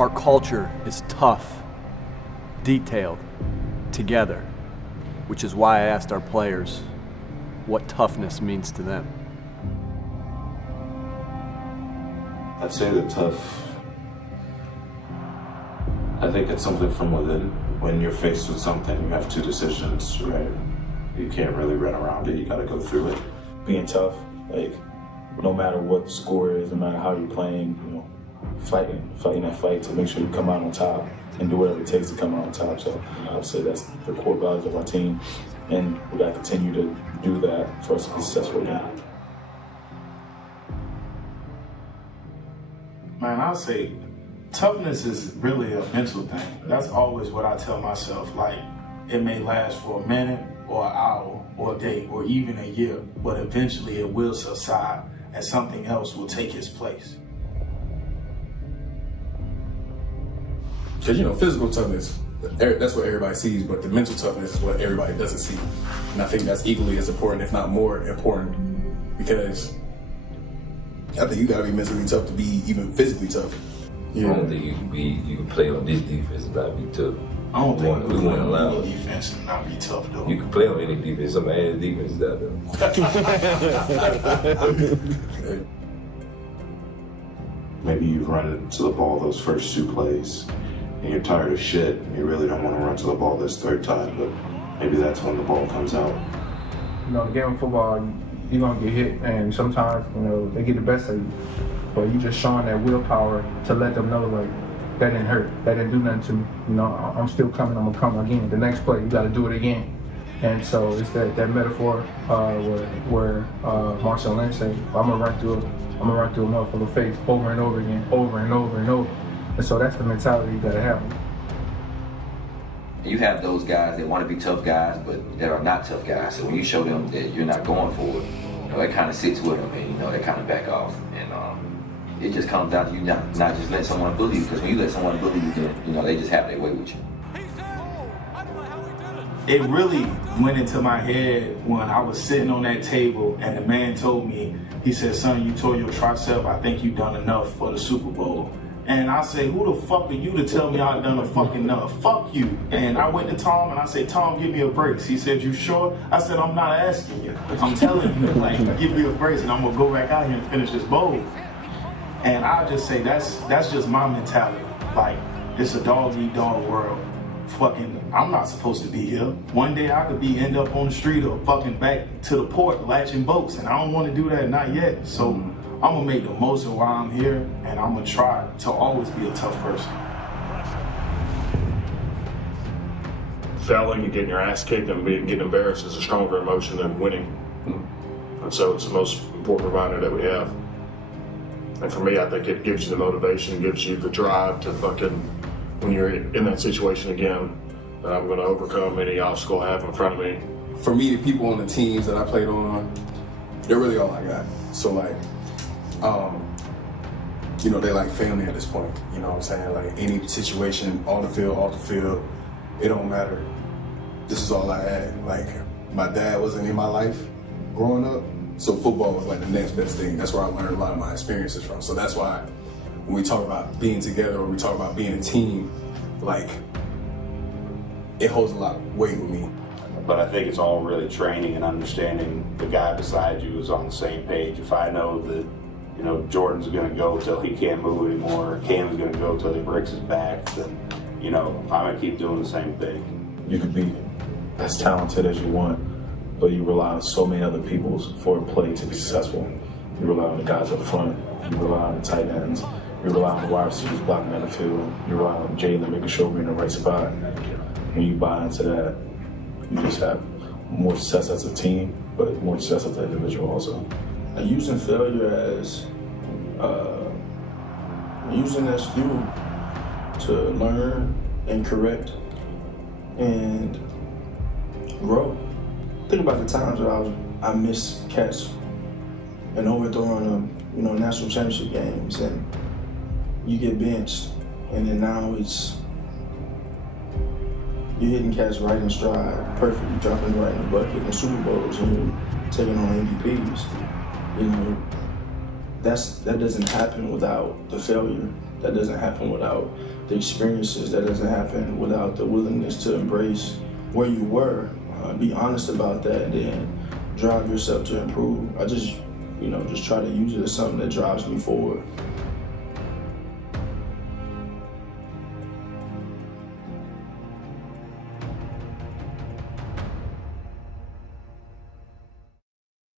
Our culture is tough, detailed, together, which is why I asked our players what toughness means to them. I'd say that tough, I think it's something from within. When you're faced with something, you have two decisions, right? You can't really run around it, you gotta go through it. Being tough, like, no matter what the score is, no matter how you're playing, you know, fighting that fight to make sure you come out on top and do whatever it takes to come out on top. So I would say that's the core values of our team, and we gotta continue to do that for us to be successful again. Man, I'll say toughness is really a mental thing. That's always what I tell myself. Like, it may last for a minute or an hour or a day or even a year, but eventually it will subside and something else will take its place. Because, you know, physical toughness, that's what everybody sees, but the mental toughness is what everybody doesn't see. And I think that's equally as important, if not more important, because I think you gotta be mentally tough to be even physically tough. I don't think you can play on this defense and not be tough. I don't think we won't allow any defense and not be tough, though. You can play on any defense. Some ass defense out there. Maybe you've run into the ball those first two plays and you're tired of shit and you really don't want to run to the ball this third time, but maybe that's when the ball comes out. You know, the game of football, you're gonna get hit, and sometimes, you know, they get the best of you. But you just showing that willpower to let them know, like, that didn't hurt, that didn't do nothing to me. You know, I'm still coming, I'm gonna come again. The next play, you gotta do it again. And so it's that metaphor where Marshall Lynch said, I'm gonna run through a motherfucker's face over and over again, over and over and over. And so that's the mentality you gotta have. You have those guys that want to be tough guys, but that are not tough guys. So when you show them that you're not going for it, you know, that kind of sits with them, and you know, they kind of back off. And it just comes down to you not just letting someone bully you, because when you let someone bully you, then, you know, they just have their way with you. It really went into my head when I was sitting on that table and the man told me, he said, son, you tore your tricep, I think you've done enough for the Super Bowl. And I said, who the fuck are you to tell me I've done a fucking enough? Fuck you. And I went to Tom and I said, Tom, give me a brace. He said, you sure? I said, I'm not asking you. I'm telling you, like, give me a brace and I'm gonna go back out here and finish this bowl. And I just say, that's just my mentality. Like, it's a dog-eat-dog world. Fucking, I'm not supposed to be here. One day I could end up on the street or fucking back to the port latching boats, and I don't want to do that, not yet. So I'm gonna make the most of why I'm here, and I'm gonna try to always be a tough person. Failing and getting your ass kicked and getting embarrassed is a stronger emotion than winning. And so it's the most important reminder that we have. And for me, I think it gives you the motivation, gives you the drive to fucking, when you're in that situation again, that I'm gonna overcome any obstacle I have in front of me. For me, the people on the teams that I played on, they're really all I got. So like, you know, they're like family at this point. You know what I'm saying? Like any situation, on the field, off the field, it don't matter. This is all I had. Like, my dad wasn't in my life growing up, so football was like the next best thing. That's where I learned a lot of my experiences from. So that's why when we talk about being together or we talk about being a team, like, it holds a lot of weight with me. But I think it's all really training and understanding the guy beside you is on the same page. If I know that, you know, Jordan's gonna go till he can't move anymore, or Cam's gonna go till he breaks his back, then, you know, I'm gonna keep doing the same thing. You could be as talented as you want, but you rely on so many other people for a play to be successful. You rely on the guys up front, you rely on the tight ends, you rely on the wide receivers blocking down the field, you rely on Jalen making sure we're in the right spot. When you buy into that, you just have more success as a team, but more success as an individual also. And using failure as fuel to learn and correct and grow. Think about the times that I missed catch and overthrowing national championship games, and you get benched, and then now you're hitting cats right in stride, perfect, you're dropping right in the bucket in Super Bowls, and you're taking on MVPs. You know, that doesn't happen without the failure. That doesn't happen without the experiences. That doesn't happen without the willingness to embrace where you were, be honest about that, and then drive yourself to improve. I just try to use it as something that drives me forward.